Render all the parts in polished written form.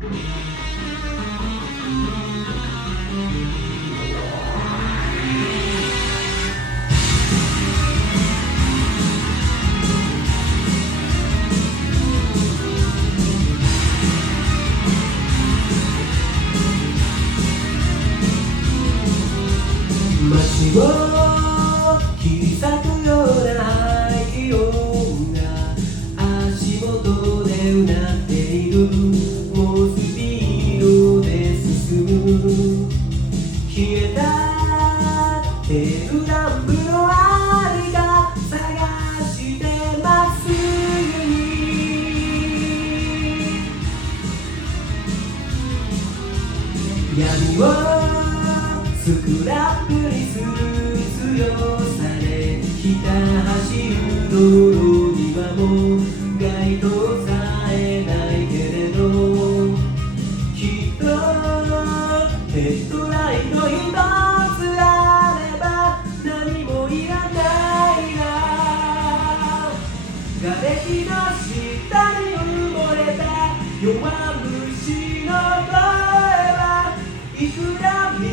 街を切り裂くような排気音が足元でうなっている。猛スピードで進む。消えたテールランプのありが探してますに。闇をスクラップにする強さでひた走る道路にはもう街灯さえないけれど、きっとヘッドライト一つあれば何もいらないな。瓦礫の下に埋もれた弱虫の声はいくら耳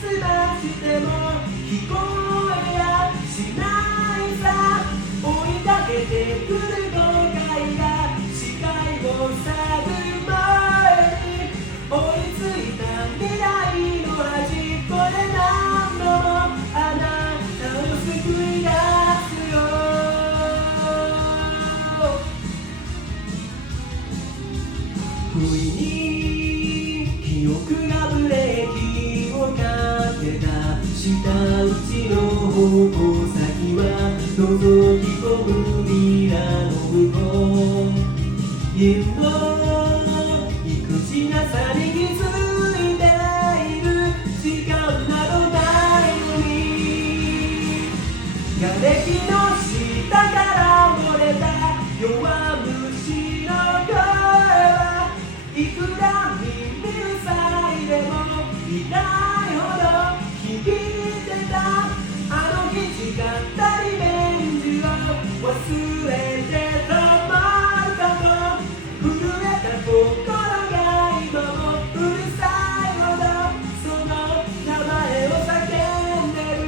すましても聞こえやしないさ。追いかけてくる後悔が視界を塞ぐ前に、追いついた未来の端っこで何度もあなたを救い出すよ。不意に記憶がブレーキをかけた下打ちの方向先は覗き込むビラの向こう。家の育児なさに気づいている時間などないのに、瓦礫の下から漏れた弱虫の声はいくら耳塞いでも痛いほど響いてた。あの日誓ったリベンジを忘れてたまるかと。震えた心が今もうるさいほどその名前を叫んでる。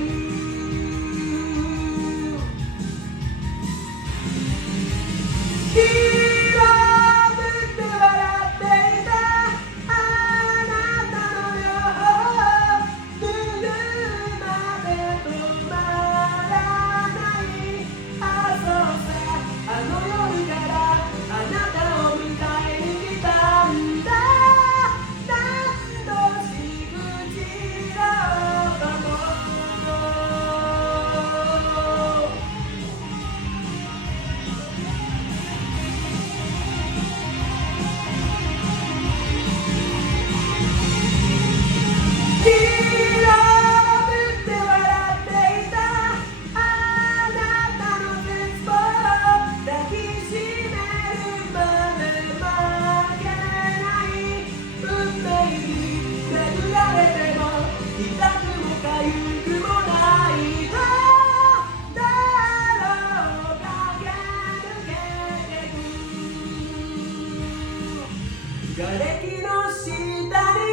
瓦礫の下に